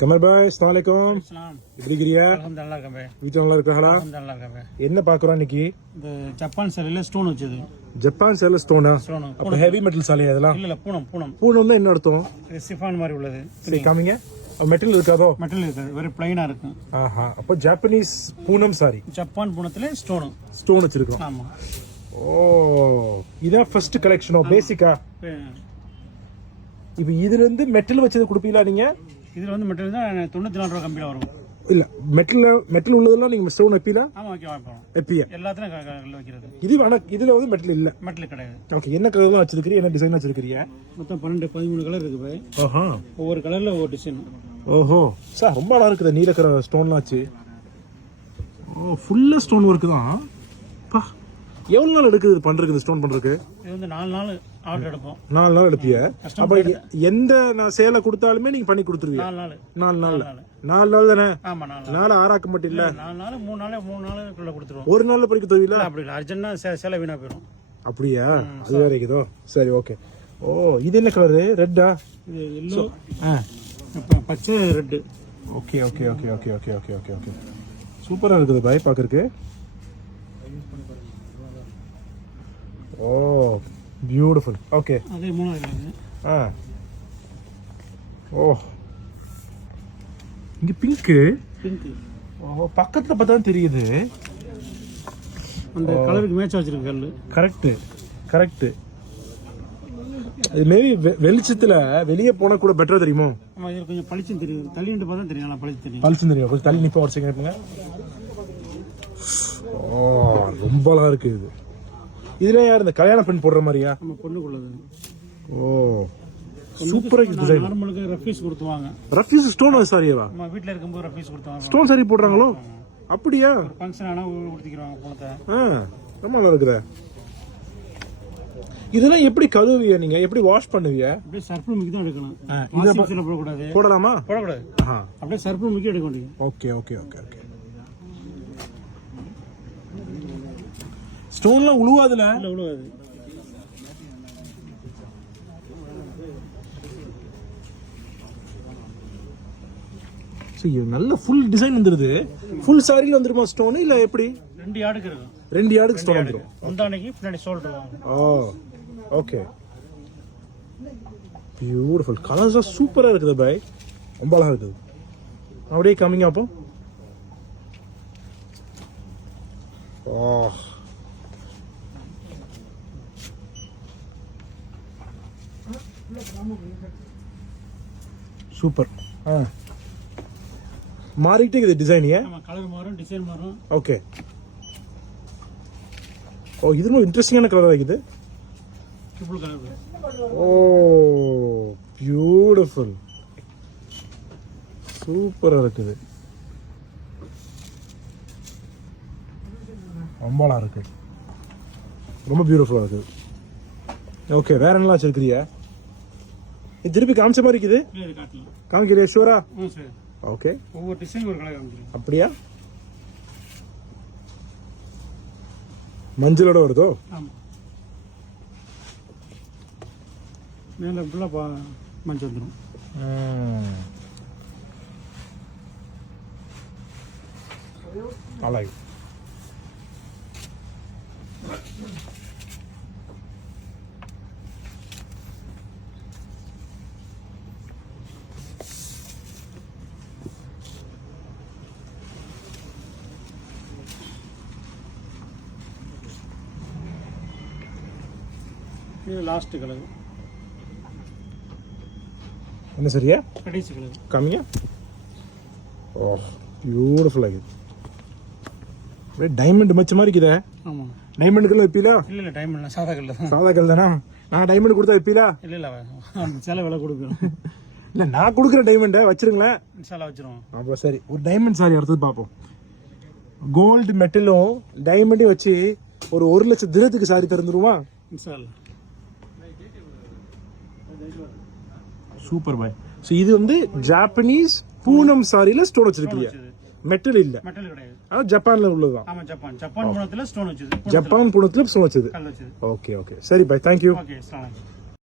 கமல் பாய், அஸ்ஸலாமு அலைக்கும். எப்படி இருக்கிறியா? நல்லா இருக்கேன் பாய். வீட்டுல நல்லா இருக்காங்களா? நல்லா இருக்கேன் பாய். என்ன பாக்குறோம் இன்னைக்கு? இந்த ஜப்பான் சேலையில ஸ்டோன் வச்சது. ஜப்பான் சேலை ஸ்டோனா? அப்ப ஹெவி மெட்டல் சாலையா இதெல்லாம்? இல்ல பூனம். பூனம்னா என்ன அர்த்தம்? சிஃபான் மாதிரி உள்ளது. சரி காமிங்க. மெட்டல் இருக்காதோ? மெட்டல் இருக்காது, வெறும் பிளைனா இருக்கும். ஆஹா, அப்ப ஜப்பானீஸ் பூனம் சாரி. ஜப்பான் பூனத்துல ஸ்டோன் வச்சிருக்கோம். ஆமா. ஓ, இதான் ஃபர்ஸ்ட் கலெக்ஷனோ? பேசிக்கா இப்ப இதுல இருந்து மெட்டல் வச்சது கொடுப்பீங்களா நீங்க? இதுல வந்து மெட்டல் தான் 94 ரூபாய் கம்பில வரும். இல்ல மெட்டல் உள்ளதெல்லாம் நீங்க ஸ்டோன் வைப்பீங்களா? ஆமா, வைப்போம். வைப்பியா? எல்லாத்தையும் கல்ல வைக்கிறது. இது ஆனா இதுல வந்து மெட்டல் இல்ல. மெட்டல் கிடையாது. ஓகே, என்ன கலர்லாம் வச்சிருக்கீங்க? என்ன டிசைன் வச்சிருக்கீங்க? மொத்தம் 13 கலர் இருக்கு பாய். ஆஹா, ஒவ்வொரு கலர்ல ஒவ்வொரு டிசைன். ஓஹோ சார், ரொம்ப அழகா இருக்குது. நீல கலர் ஸ்டோன்லாம் வச்சு. ஓ, ஃபுல்லா ஸ்டோன் ஒர்க் தான். பா, எவ்வளவு நாள் எடுக்குது பண்றதுக்கு? ஸ்டோன் பண்றதுக்கு இது வந்து 4 நாள் ஆர்டர் எடுப்போம். 4 நாள் எடுப்பிய? அப்ப எந்த நான் சேலை கொடுத்தாலுமே நீங்க பண்ணி கொடுத்துருவீங்க? 4 நாள். 4 நாள் தானே? ஆமா, 4 நாள் ஆறாக்க மாட்டேன். இல்ல 4 நாள் 3 நாளுக்குள்ள கொடுத்துருவோம். ஒரு நாள்ல படிக்க தருவீங்களா? அப்படி இல்ல, அர்ஜென்ட்னா சேலை வீணா போயிடும். அப்படியா? அது வேற இருக்குதோ? சரி, ஓகே. ஓ, இது என்ன கலரு? ரெட்டா? இது எல்லோ, பச்சை, red. Okay okay okay okay okay okay okay okay சூப்பரா இருக்குது பாய் பாக்குறதுக்கு. ஓ, பியூட்டிஃபுல். ஓகே, அதே 3000. ஓ, இங்க பிங்க். ஓ, பக்கத்துல பார்த்தா தெரியுது. அந்த கலருக்கு மேட்ச் வச்சிருக்கு கல்லு. கரெக்ட். இது மேபி வெளிச்சத்துல வெளியே போனா கூட பெட்டரா தெரியுமோ? ஆமா, இது கொஞ்சம் பளிச்சுன்னு தெரியும். தள்ளி நின்று பார்த்தா தெரியும். நல்லா பளிச்சுன்னு தெரியும். கொஞ்சம் தள்ளி நிப்பா, ஒரு செகண்ட் இருப்பீங்க. ஓ, ரொம்ப அழகா இருக்கு இது. இதுல யார் இந்த கல்யாண பெண் போடுற மாதிரியா? நம்ம பொண்ணுக்குள்ளது. ஓ, சூப்பரா இருக்கு டிசைன். நார்மலுக்கு ரஃபீஸ் கொடுத்துவாங்க. ரஃபீஸ் ஸ்டோன் சாரியாவா? நம்ம வீட்ல இருக்கும்போது ரஃபீஸ் கொடுத்துவாங்க. Stone sorry போடுறாங்களோ? அப்படியா? ஃபங்க்ஷன் ஆனா ஊத்திக்குவாங்க போனத. ரொம்ப நல்லா இருக்குதே. இதெல்லாம் எப்படி கழுவுவீங்க நீங்க? எப்படி வாஷ் பண்ணுவீங்க? அப்படியே சர்ஃப் முக்கி தான் எடுக்கணும். வாஷிங் மெஷின்ல போட கூடாது. போடலாமா? போடக்கூடாது. அப்படியே சர்ஃப் முக்கி எடுக்க வேண்டியது. Okay okay okay okay. ஸ்டோன்லாம் உழுவாதுல? இல்ல, உழுவாது. சரி, நல்ல ஃபுல் டிசைன் வந்துருது. ஃபுல் சாரில வந்துருமா ஸ்டோன் இல்ல எப்படி? 2 யார்டுக்கு இருக்கும். 2 யார்டுக்கு ஸ்டோன் வந்துரும். முந்தானைக்கு பின்னாடி shoulder. Oh, okay. Beautiful. Colours சூப்பரா இருக்குது பாய். ரொம்ப அழகா இருக்குது. அப்படியே காமிங்க அப்போ. Oh, super. மாறிட்டே இருக்குது டிசைன். கலர் மாறும், டிசைன் மாறும். ஓகே. ஓ, இது ரொம்ப இன்ட்ரெஸ்டிங்கான கலரா இருக்குது. Triple colour. Oh, beautiful. சூப்பரா இருக்குது. ரொம்ப அழகா இருக்கு. ரொம்ப பியூட்டிஃபுல்லா இருக்கு. ஓகே, வேற என்னலாம் வச்சிருக்கிறியா? இது திருப்பி காமிச்ச மாதிரி இருக்குது. காமிக்கிறியா? ஷூரா? ஓகே. ஒவ்வொரு டிசைன் ஒரு கலர் காமிக்கிறேன். அப்படியா? மஞ்சளோட வருதோ? ஆமா, மேல ஃபுல்லா மஞ்சள் வந்துடும். அழகு. இது லாஸ்ட் கலர். என்ன சரியா? கடைசி கலர். காமிங்க. ஓ, பியூட்டிஃபுல் ஆகுது. அப்படியே டைமண்ட் மச்ச மாதிரி இருக்குதே. ஆமா. டைமண்ட் கல்ல வைப்பீங்களா? இல்ல, டைமண்ட் இல்ல, சாதா கல்ல தான். சாதா கல் தானா? நான் டைமண்ட் கொடுத்தா வைப்பீங்களா? இல்ல, சில விலை கொடுப்போம். இல்ல, நான் கொடுக்குற டைமண்டை வச்சிருங்களேன். இன்ஷால்லா வச்சிருவோம். அப்போ சரி, ஒரு டைமண்ட் சாரி அடுத்தது பார்ப்போம். கோல்டு மெட்டலும் டைமண்டையும் வச்சு ஒரு 1 லட்சம் தினத்துக்கு சாரி திறந்துருவா. இன்ஷால்லா. சூப்பர் பாய். ஸோ இது வந்து ஜாப்பனீஸ் பூனம் சாரியில ஸ்டோன் வச்சிருக்கீங்க. மெட்டல் இல்ல? மெட்டல் கிடையாது. ஆனா ஜப்பான்ல உள்ளதுதான். ஆமா, ஜப்பான் பூனத்துல ஸ்டோன் வச்சது. ஜப்பான் பூனத்துல ஸ்டோன் வச்சது. கல் வச்சது. ஓகே ஓகே, சரி பாய், தேங்க்யூ. ஓகே, அஸ்ஸலாமு அலைக்கும்.